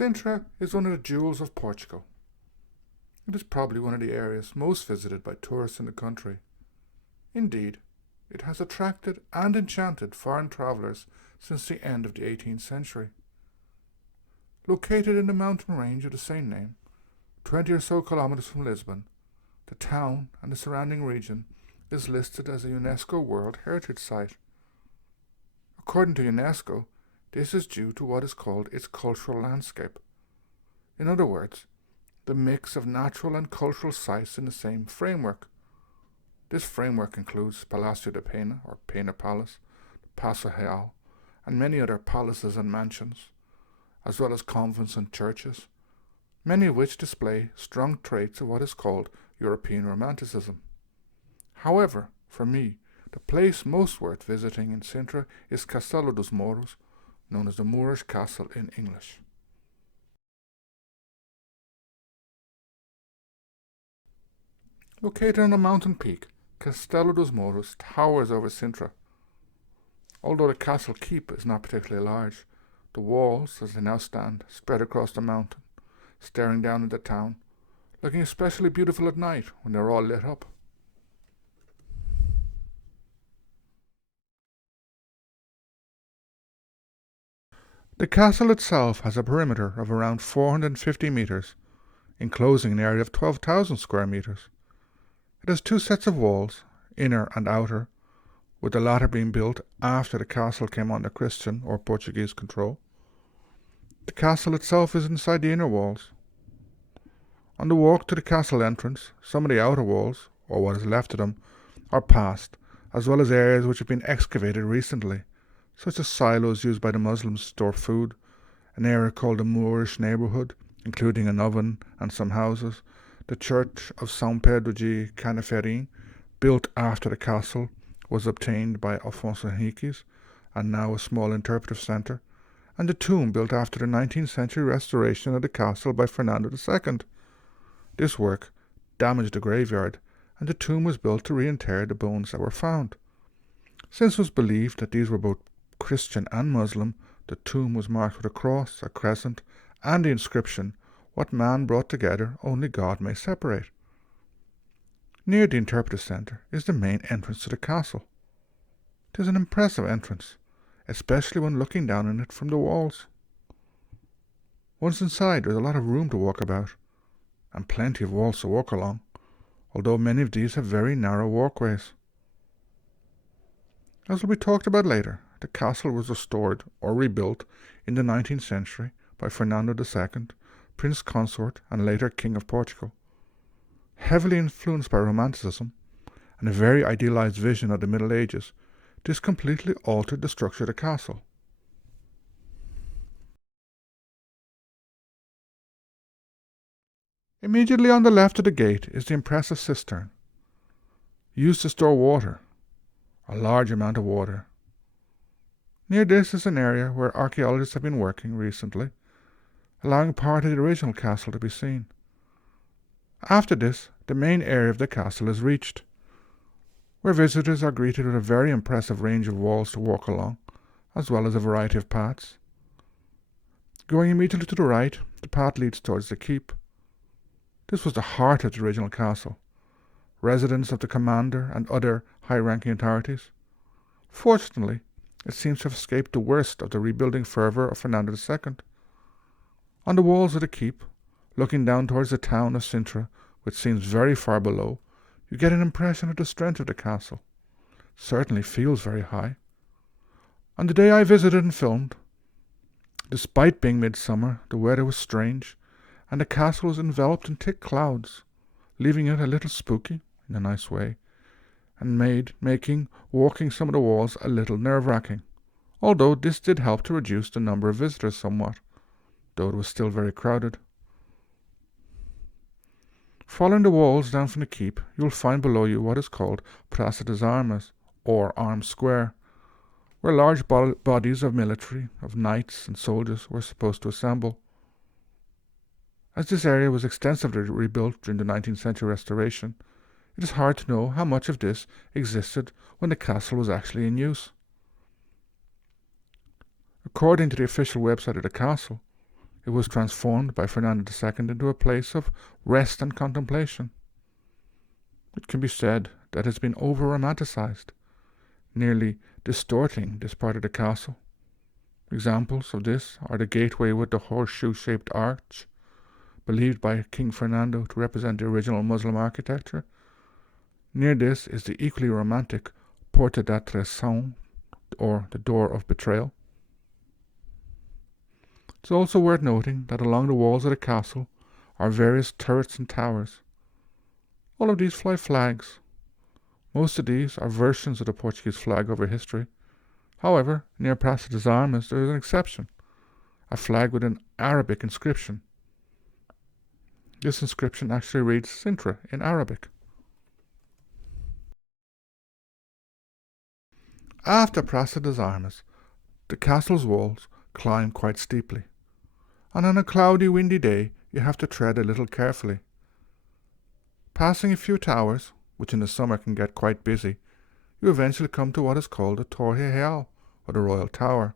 Sintra is one of the jewels of Portugal. It is probably one of the areas most visited by tourists in the country. Indeed, it has attracted and enchanted foreign travellers since the end of the 18th century. Located in the mountain range of the same name, 20 or so kilometres from Lisbon, the town and the surrounding region is listed as a UNESCO World Heritage Site. According to UNESCO, this is due to what is called its cultural landscape. In other words, the mix of natural and cultural sites in the same framework. This framework includes Palácio de Pena, or Pena Palace, Paço Real, and many other palaces and mansions, as well as convents and churches, many of which display strong traits of what is called European Romanticism. However, for me, the place most worth visiting in Sintra is Castelo dos Mouros, known as the Moorish Castle in English. Located on a mountain peak, Castelo dos Mouros towers over Sintra. Although the castle keep is not particularly large, the walls, as they now stand, spread across the mountain, staring down at the town, looking especially beautiful at night when they're all lit up. The castle itself has a perimeter of around 450 metres, enclosing an area of 12,000 square metres. It has two sets of walls, inner and outer, with the latter being built after the castle came under Christian or Portuguese control. The castle itself is inside the inner walls. On the walk to the castle entrance, some of the outer walls, or what is left of them, are passed, as well as areas which have been excavated recently, such as silos used by the Muslims to store food, an area called the Moorish neighbourhood, including an oven and some houses, the church of São Pedro de Canaverim, built after the castle was obtained by Afonso Henriques, and now a small interpretive centre, and the tomb built after the 19th century restoration of the castle by Fernando II. This work damaged the graveyard, and the tomb was built to reinter the bones that were found. Since it was believed that these were both Christian and Muslim, the tomb was marked with a cross, a crescent, and the inscription, "What man brought together, only God may separate." Near the interpretive centre is the main entrance to the castle. It is an impressive entrance, especially when looking down on it from the walls. Once inside, there is a lot of room to walk about, and plenty of walls to walk along, although many of these have very narrow walkways. As will be talked about later, the castle was restored or rebuilt in the 19th century by Fernando II, Prince Consort and later King of Portugal. Heavily influenced by Romanticism and a very idealized vision of the Middle Ages, this completely altered the structure of the castle. Immediately on the left of the gate is the impressive cistern, used to store water, a large amount of water. Near this is an area where archaeologists have been working recently, allowing part of the original castle to be seen. After this, the main area of the castle is reached, where visitors are greeted with a very impressive range of walls to walk along, as well as a variety of paths. Going immediately to the right, the path leads towards the keep. This was the heart of the original castle, residence of the commander and other high-ranking authorities. Fortunately, it seems to have escaped the worst of the rebuilding fervour of Fernando II. On the walls of the keep, looking down towards the town of Sintra, which seems very far below, you get an impression of the strength of the castle. It certainly feels very high. On the day I visited and filmed, despite being midsummer, the weather was strange, and the castle was enveloped in thick clouds, leaving it a little spooky, in a nice way, and making walking some of the walls a little nerve-wracking, although this did help to reduce the number of visitors somewhat, though it was still very crowded. Following the walls down from the keep, you will find below you what is called Praça de Armas, or Arms Square, where large bodies of military, of knights and soldiers were supposed to assemble. As this area was extensively rebuilt during the 19th century restoration, it is hard to know how much of this existed when the castle was actually in use. According to the official website of the castle, It was transformed by Fernando II into a place of rest and contemplation. It can be said that it has been over-romanticized, nearly distorting this part of the castle. Examples of this are the gateway with the horseshoe-shaped arch, believed by King Fernando to represent the original Muslim architecture. Near this is the equally romantic Porta de Traição, or the Door of Betrayal. It's also worth noting that along the walls of the castle are various turrets and towers. All of these fly flags. Most of these are versions of the Portuguese flag over history. However, near Praça de Armas there is an exception, a flag with an Arabic inscription. This inscription actually reads Sintra in Arabic. After Praça de Armas, the castle's walls climb quite steeply, and on a cloudy, windy day you have to tread a little carefully. Passing a few towers, which in the summer can get quite busy, you eventually come to what is called the Torre Real, or the Royal Tower,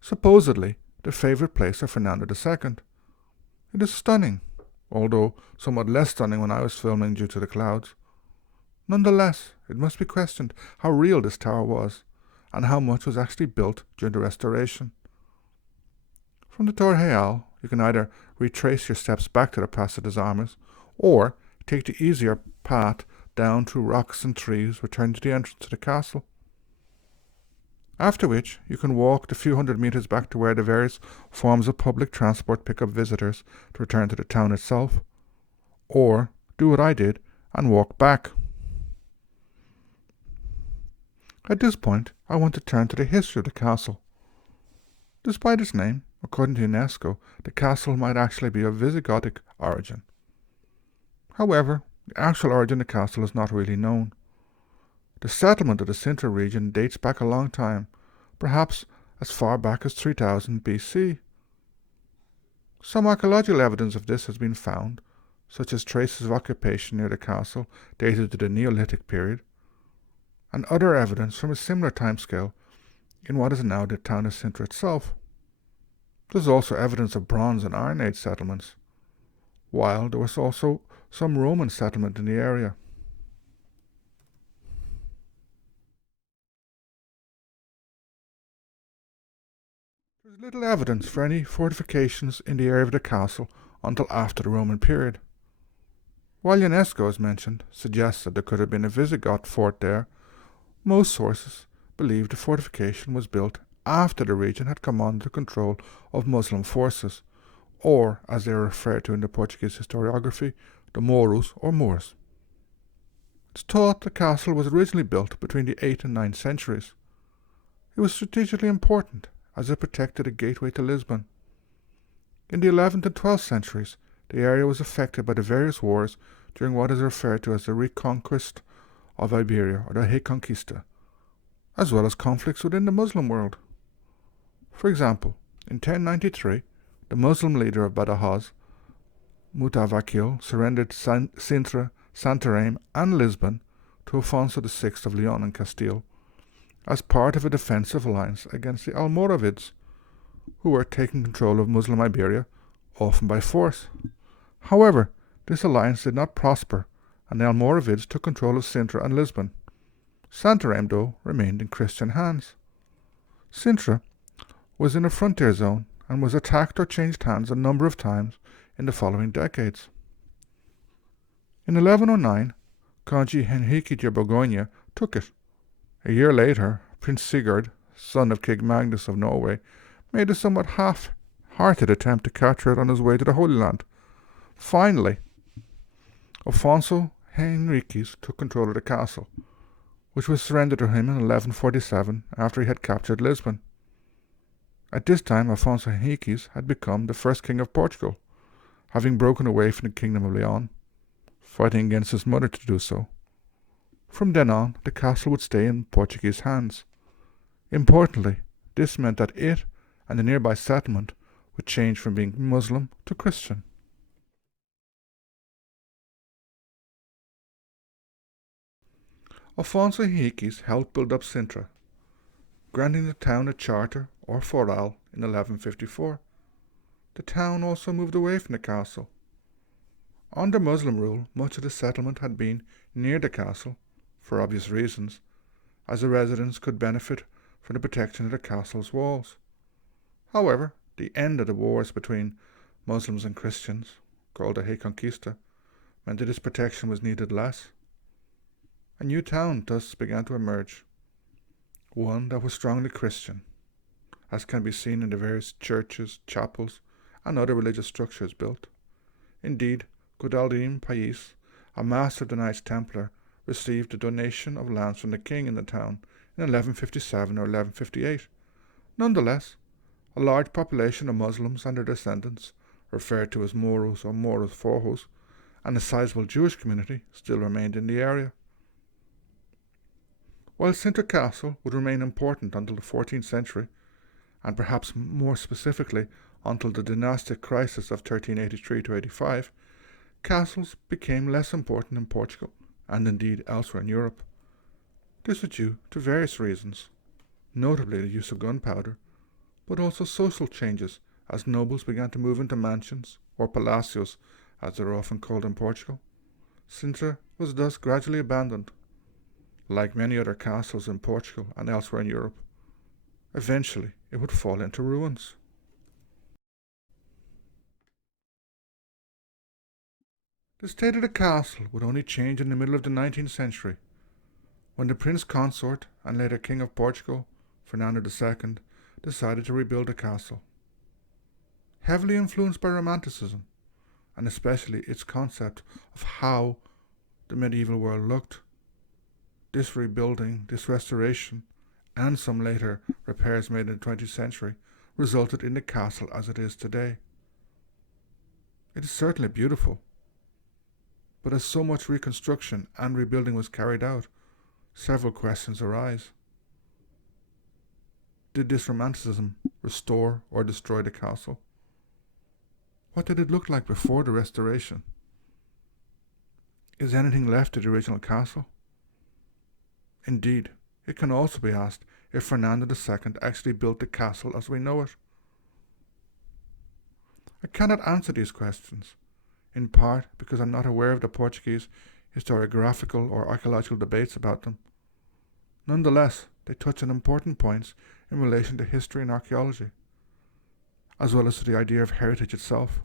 supposedly the favourite place of Fernando II. It is stunning, although somewhat less stunning when I was filming due to the clouds. Nonetheless, it must be questioned how real this tower was, and how much was actually built during the restoration. From the Torre Real, you can either retrace your steps back to the Praça de Armas, or take the easier path down through rocks and trees, returning to the entrance to the castle. After which, you can walk the few hundred metres back to where the various forms of public transport pick up visitors to return to the town itself, or do what I did and walk back. At this point, I want to turn to the history of the castle. Despite its name, according to UNESCO, the castle might actually be of Visigothic origin. However, the actual origin of the castle is not really known. The settlement of the Sintra region dates back a long time, perhaps as far back as 3000 BC. Some archaeological evidence of this has been found, such as traces of occupation near the castle dated to the Neolithic period, and other evidence from a similar timescale in what is now the town of Sintra itself. There is also evidence of Bronze and Iron Age settlements, while there was also some Roman settlement in the area. There is little evidence for any fortifications in the area of the castle until after the Roman period. While UNESCO, as mentioned, suggests that there could have been a Visigoth fort there, most sources believe the fortification was built after the region had come under the control of Muslim forces, or, as they are referred to in the Portuguese historiography, the Mouros or Moors. It's thought the castle was originally built between the 8th and 9th centuries. It was strategically important as it protected a gateway to Lisbon. In the 11th and 12th centuries, the area was affected by the various wars during what is referred to as the Reconquest of Iberia, or the Reconquista, as well as conflicts within the Muslim world. For example, in 1093, the Muslim leader of Badajoz, Mutavakil, surrendered Sintra, Santarém, and Lisbon to Alfonso VI of Leon and Castile, as part of a defensive alliance against the Almoravids, who were taking control of Muslim Iberia, often by force. However, this alliance did not prosper, and the Almoravids took control of Sintra and Lisbon. Santarém, though, remained in Christian hands. Sintra was in a frontier zone and was attacked or changed hands a number of times in the following decades. In 1109, Count Henrique de Borgogne took it. A year later, Prince Sigurd, son of King Magnus of Norway, made a somewhat half-hearted attempt to capture it on his way to the Holy Land. Finally, Alfonso Henriques took control of the castle, which was surrendered to him in 1147 after he had captured Lisbon. At this time, Alfonso Henriques had become the first king of Portugal, having broken away from the Kingdom of Leon, fighting against his mother to do so. From then on, the castle would stay in Portuguese hands. Importantly, this meant that it and the nearby settlement would change from being Muslim to Christian. Alfonso Henriques helped build up Sintra, granting the town a charter or foral in 1154. the town also moved away from the castle. Under Muslim rule, much of the settlement had been near the castle, for obvious reasons, as the residents could benefit from the protection of the castle's walls. However, the end of the wars between Muslims and Christians, called the Reconquista, meant that this protection was needed less. A new town thus began to emerge, one that was strongly Christian, as can be seen in the various churches, chapels, and other religious structures built. Indeed, Godaldim Pais, a master of the Knights Templar, received a donation of lands from the king in the town in 1157 or 1158. Nonetheless, a large population of Muslims and their descendants, referred to as Moros or Moros Forjos, and a sizable Jewish community still remained in the area. While Sintra Castle would remain important until the 14th century, and perhaps more specifically until the dynastic crisis of 1383 to 85, castles became less important in Portugal, and indeed elsewhere in Europe. This was due to various reasons, notably the use of gunpowder, but also social changes as nobles began to move into mansions, or palacios as they are often called in Portugal. Sintra was thus gradually abandoned. Like many other castles in Portugal and elsewhere in Europe, eventually it would fall into ruins. The state of the castle would only change in the middle of the 19th century, when the Prince Consort and later King of Portugal, Fernando II, decided to rebuild the castle. Heavily influenced by Romanticism, and especially its concept of how the medieval world looked, this rebuilding, this restoration, and some later repairs made in the 20th century resulted in the castle as it is today. It is certainly beautiful, but as so much reconstruction and rebuilding was carried out, several questions arise. Did this Romanticism restore or destroy the castle? What did it look like before the restoration? Is anything left of the original castle? Indeed, it can also be asked if Fernando II actually built the castle as we know it. I cannot answer these questions, in part because I'm not aware of the Portuguese historiographical or archaeological debates about them. Nonetheless, they touch on important points in relation to history and archaeology, as well as to the idea of heritage itself.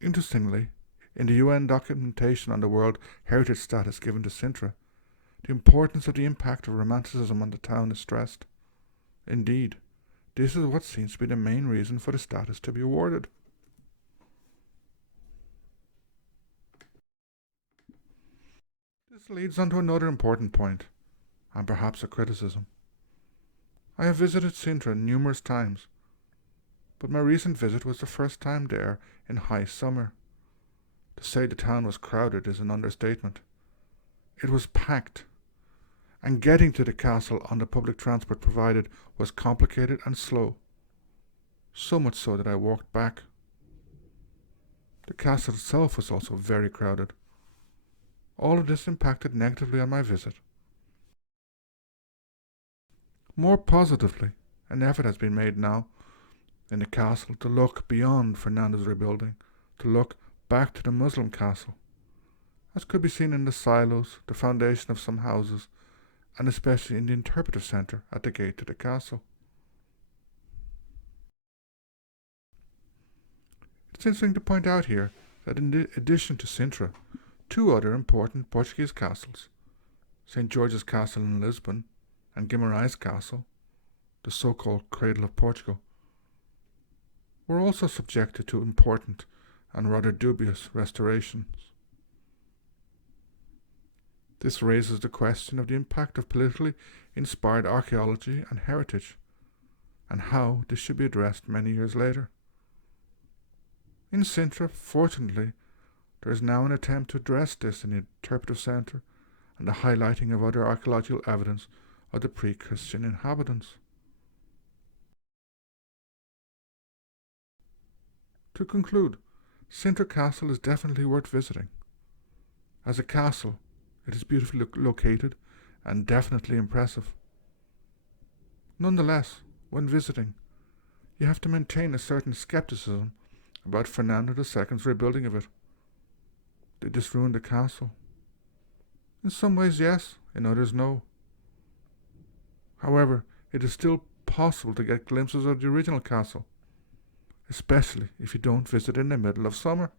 Interestingly, in the UN documentation on the World Heritage status given to Sintra, the importance of the impact of Romanticism on the town is stressed. Indeed, this is what seems to be the main reason for the status to be awarded. This leads on to another important point, and perhaps a criticism. I have visited Sintra numerous times, but my recent visit was the first time there in high summer. To say the town was crowded is an understatement. It was packed, and getting to the castle on the public transport provided was complicated and slow, so much so that I walked back. The castle itself was also very crowded. All of this impacted negatively on my visit. More positively, an effort has been made now in the castle to look beyond Fernando's rebuilding, to look back to the Muslim castle, as could be seen in the silos, the foundation of some houses, and especially in the interpretive centre at the gate to the castle. It's interesting to point out here that in addition to Sintra, two other important Portuguese castles, St. George's Castle in Lisbon and Guimarães Castle, the so-called Cradle of Portugal, were also subjected to important and rather dubious restorations. This raises the question of the impact of politically inspired archaeology and heritage, and how this should be addressed many years later. In Sintra, fortunately, there is now an attempt to address this in the interpretive centre and the highlighting of other archaeological evidence of the pre-Christian inhabitants. To conclude, Sintra Castle is definitely worth visiting. As a castle, it is beautifully located and definitely impressive. Nonetheless, when visiting, You have to maintain a certain skepticism about Fernando II's rebuilding of it. Did this ruin the castle? In some ways, yes. In others, no. However, it is still possible to get glimpses of the original castle, especially if you don't visit in the middle of summer.